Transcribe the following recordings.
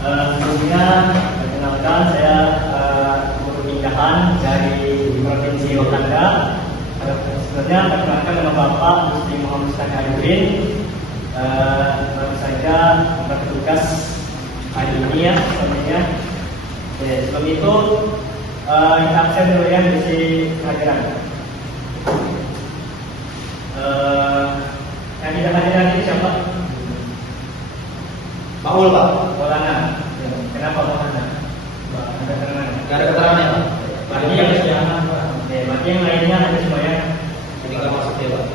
Sebelumnya perkenalkan saya guru pindahan dari Provinsi Wakanda. Sebenarnya perkenalkan nama Bapak Musti Muhammad Sangaruddin. Baru saja bertugas hari ini ya sebenarnya. Sebelum itu kita absen dulu ya misi pelajaran. Yang tidak hadir hari ini siapa? Maul Pak. Maulana. Kenapa Maulana? Ada keterangan? Nggak ada keterangannya Pak. Berarti yang berarti yang lainnya ada semua ya. Jadi nggak masuk ya Pak.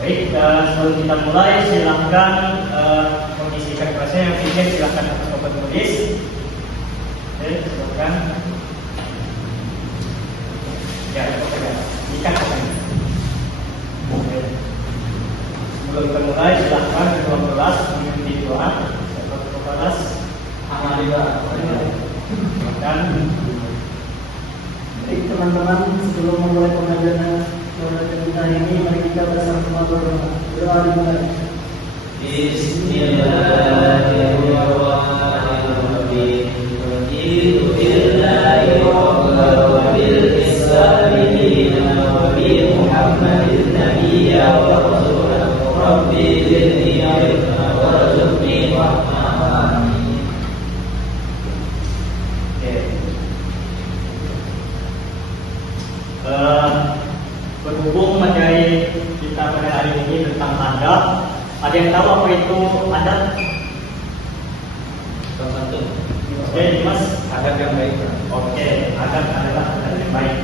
Baik, sebelum kita mulai silakan mengisikan kelasnya. Yang ingin silakan atas papan tulis. Oke, silakan. Ya, ikat kan. Sebelum kita mulai silakan kedua kelas mengikuti doa. Kelas Alhamdulillah. dan Baik teman-teman, sebelum memulai pengajaran kita ini, mari kita bersama-sama berdoa. Doa dimulai. Bismillahirrahmanirrahim. Raditu billahi rabban wa bil islami dinan wa bi Muhammadin nabiyya wa rasulan. Rabbi zidni ilma warzuqni rahmah. Berhubung materi kita pada hari ini tentang adab, ada yang tahu apa itu adab? Tentu. Oke, Mas. Adab yang baik. Oke, adab adalah adab yang baik.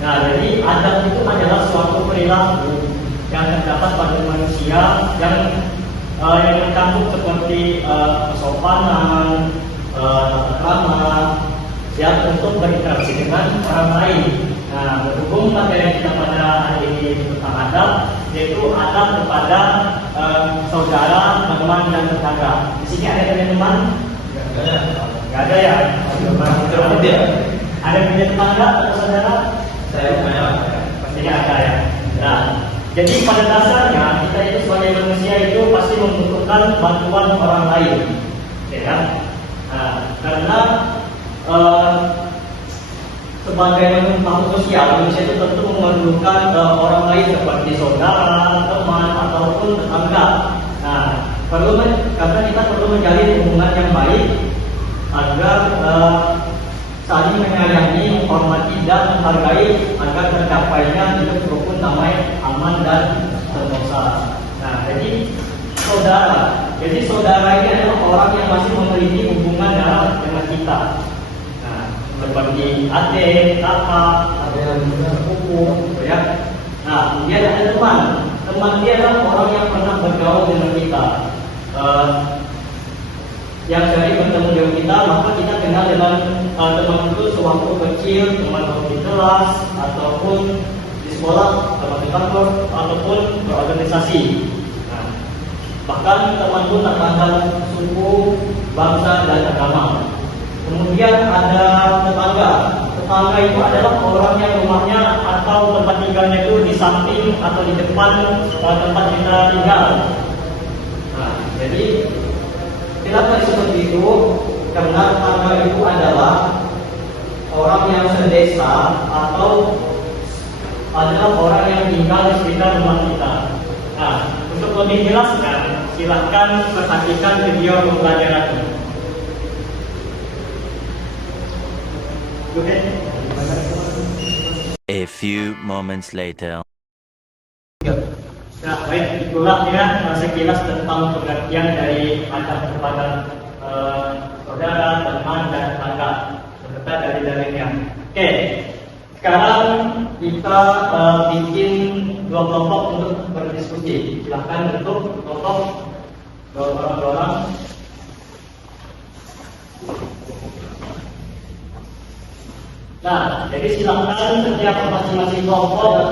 Nah, jadi adab itu adalah suatu perilaku yang terdapat pada manusia yang terkandung seperti kesopanan, tata krama, yang untuk berinteraksi dengan orang lain. Nah, berhubung materi yang kita pada hari ini tentang adab, yaitu adab kepada saudara, teman, dan tetangga. Di sini ada teman-teman? Nggak ada ya? Ada punya tetangga atau saudara? Saya punya. Pastinya ada ya. Nah, jadi pada dasarnya kita itu sebagai manusia itu pasti membutuhkan bantuan orang lain, ya. Nah, karena sebagai makhluk sosial, manusia itu tentu memerlukan orang lain seperti saudara, teman, ataupun tetangga. Nah, karena kita perlu menjalin hubungan yang baik agar saling menyayangi, menghormati dan menghargai agar tercapainya hidup rukun, damai, aman dan sentosa. Nah, jadi saudara ini adalah orang yang masih memiliki hubungan darah dengan kita. Seperti adik, kakak, ada yang sepupu, ya. Nah, kemudian ada teman. Teman dia adalah orang yang pernah bergaul dengan kita. Yang dari bertemu dengan kita, maka kita kenal dengan teman itu sewaktu kecil, teman di kelas, ataupun di sekolah, teman di kantor, ataupun berorganisasi. Nah, bahkan teman itu tak pandang suku, bangsa, dan agama. Kemudian ada tetangga. Tetangga itu adalah orang yang rumahnya atau tempat tinggalnya itu di samping atau di depan tempat kita tinggal. Nah, jadi kenapa seperti itu? Karena tetangga itu adalah orang yang sedesa atau adalah orang yang tinggal di sekitar rumah kita. Nah, untuk lebih jelaskan, silahkan perhatikan video pembelajaran ini. A few moments later. Nah, baik, itulah ya sekilas tentang pengertian dari adab kepada saudara, teman, dan tetangga serta dari dalilnya. Oke, sekarang kita bikin dua kelompok untuk berdiskusi. Silahkan bentuk kelompok dua orang. Nah, jadi silakan setiap masing-masing kelompok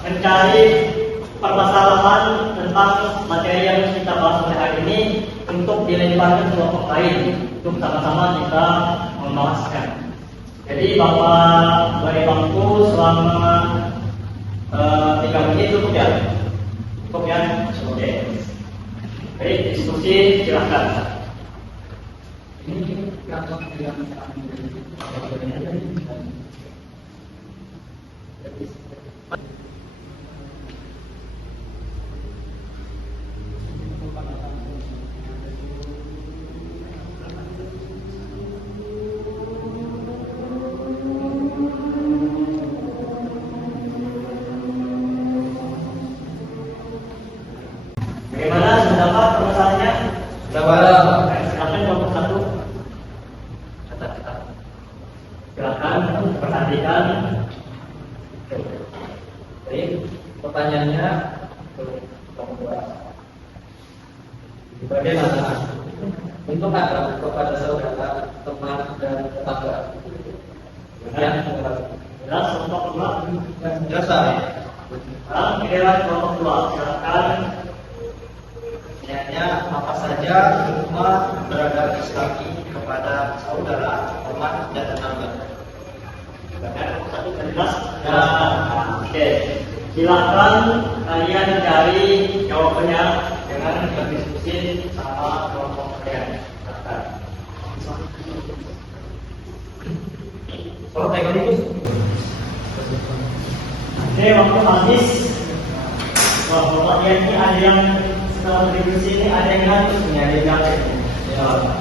mencari permasalahan tentang materi yang kita bahas pada hari ini untuk dilemparkan ke kelompok lain untuk sama-sama kita membahaskan. Jadi Bapak beri waktu selama 3 menit cukup ya? Cukup ya? Oke. Jadi berdiskusi, silakan. Bagaimana pendapat permasalahannya? Silakan kelompok satu. Silakan perhatikan. Baik, pertanyaannya bagaimana untuk adab kepada saudara, teman dan tetangga? Ya, Jelas kelompok dua. jelas ya. Sekarang giliran kelompok dua. Silakan. Pertanyaannya apa saja hikmah beradab Islami kepada saudara, teman dan tetangga? Satu jelas. Oke. Silakan kalian cari jawabannya dengan berdiskusi sama kelompok kalian. Silakan. Kalau tengok itu Oke, waktu habis. Wah, bapak lihat ini ada yang setelah berdiskusi ini ada yang ngantuk nih, ada yang capek.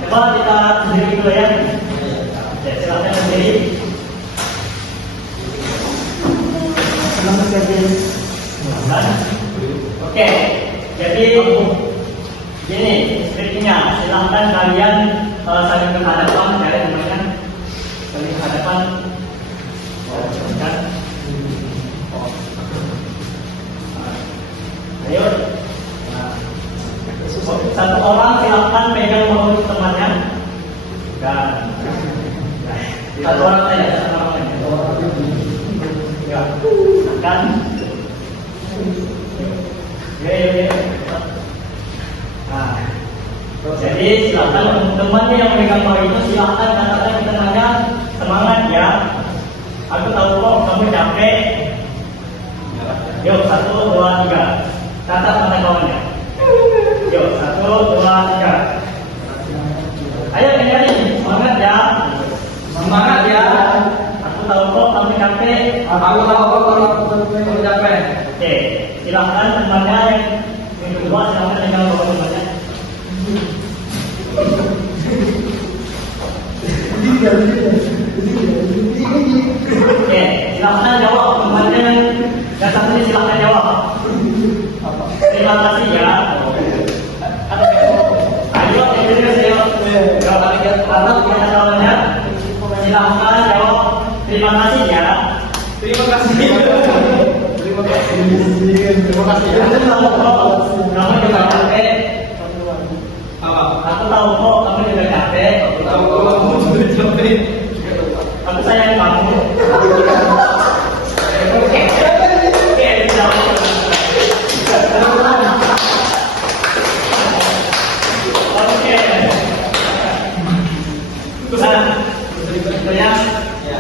Coba kita sendiri dulu ya. Oke, silakan sendiri. Selamat kerja. Silakan. Oke, jadi gini skripnya, silahkan kalian saling berhadapan, cari namanya saling berhadapan. Kan? Ayo. Satu orang silahkan pegang bahu temannya dan satu orang saja, satu orang saja. Ya, kan? Ya. Nah, jadi silakan temannya yang memegang bahu itu silakan katakan ke temannya, semangat ya. Aku tahu kok kamu capek. Yuk, 1, 2, 3. Catat kata kawannya. Yuk, 1, 2, 3. Ayo nyanyi, semangat ya. Semangat ya. Aku tahu kok kamu capek. aku tahu kok kamu capek. Oke, silakan temannya yang kedua silakan pegang bahu temannya. Oke, silakan jawab temannya. Yang satu ini silakan jawab. Terima kasih ya. Ayo, jawab lagi anak punya kawannya. Silakan jawab. Terima kasih ya. Terima kasih. Terima kasih. Terima kasih. Aku tahu kok kamu juga capek. Apa? Aku tahu kok kamu juga capek. Aku tahu kok kamu sudah capek. Aku sayang kamu. Oke, jawab. Oke. Nah, berikutnya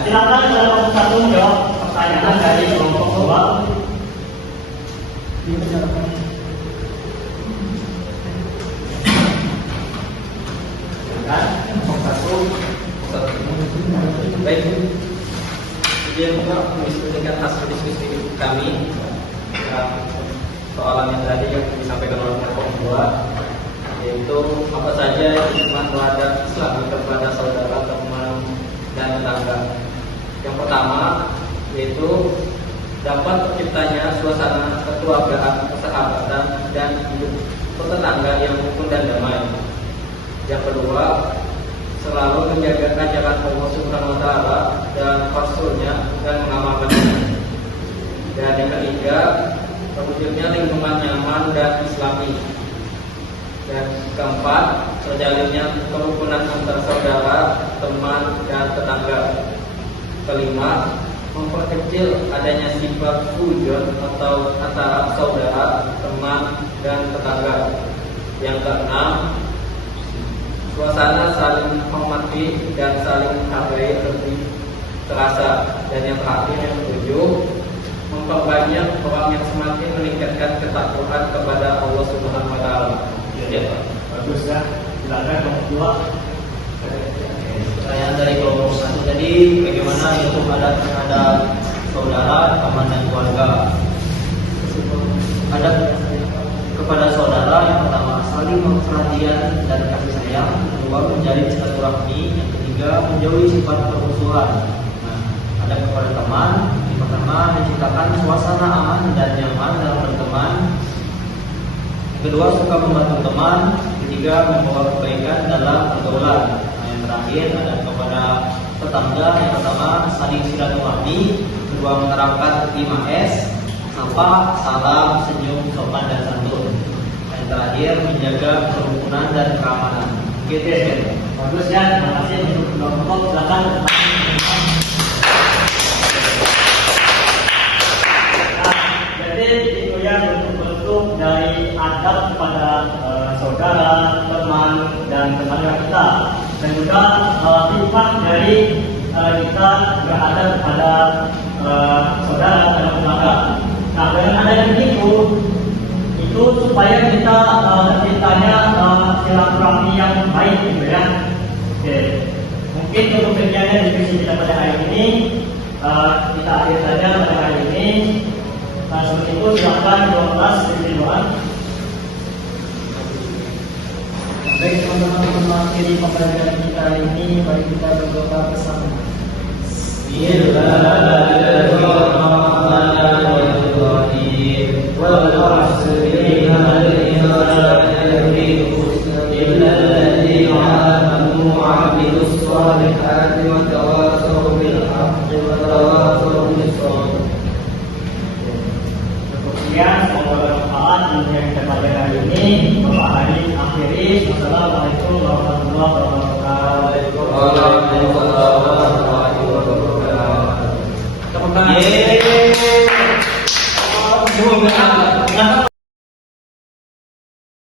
silakan kelompok satu menjawab pertanyaan dari kelompok dua. Kelompok satu. Baik, kemudian juga mendiskusikan hasil diskusi kami soalan yang tadi yang disampaikan oleh kelompok 2, yaitu apa saja hikmah terhadap Islam kepada saudara, teman dan tetangga. Yang pertama yaitu dapat terciptanya suasana kekeluargaan, persahabatan dan hidup bertetangga yang rukun dan damai. Yang kedua, selalu menjaga ajaran Allah Subhanahu wa taala dan Rasulnya dan mengamalkannya. Dan yang ketiga, terwujudnya lingkungan nyaman dan islami. Dan keempat, terjalinnya kerukunan antar saudara, teman dan tetangga. Kelima, memperkecil adanya sifat hujon atau antara saudara, teman dan tetangga. Yang keenam, suasana saling menghormati dan saling menghargai lebih terasa. Dan yang terakhir, yang ketujuh, memperbanyak orang yang semakin meningkatkan ketakwaan kepada Allah Subhanahu wa taala. Ya, Pak. Bagus ya. Silakan nomor 2. Pertanyaan dari kelompok 1 tadi, bagaimana untuk adab terhadap saudara, teman dan keluarga? Adab kepada saudara yang pertama saling perhatian dan kasih sayang, kedua menjalin silaturahmi, yang ketiga menjauhi sifat permusuhan. Nah, adab kepada teman, yang pertama menciptakan suasana aman dan nyaman dalam berteman, yang kedua suka membantu teman, ketiga membawa kebaikan dalam pergaulan. Nah, yang terakhir adab kepada tetangga, yang pertama saling silaturahmi, kedua menerapkan 5S, sapa, salam, senyum, sopan dan santun. Yang terakhir menjaga kerukunan dan keamanan. Gitu ya. Bagus ya. Terima kasih untuk kelompok. Silakan. Jadi itu ya bentuk-bentuk dari adab kepada saudara, teman, dan tetangga kita, dan juga sifat dari kita beradab kepada saudara dan tetangga. Nah, dengan adanya itu supaya kita terciptanya silaturahmi yang baik, gitu ya. Oke, mungkin untuk kegiatan diskusi kita pada hari ini kita akhir saja pada hari ini. Nah, seperti itu silakan kelas kelas. Baik teman-teman, mengakhiri pembelajaran kita hari ini, mari kita berdoa bersama. Sekian, semoga bermanfaat yang kita pelajari hari ini. Bapak Hadi akhiri. Wassalamualaikum warahmatullahi wabarakatuh. Waalaikumsalam warahmatullahi wabarakatuh. Tepuk tangan. Yeay.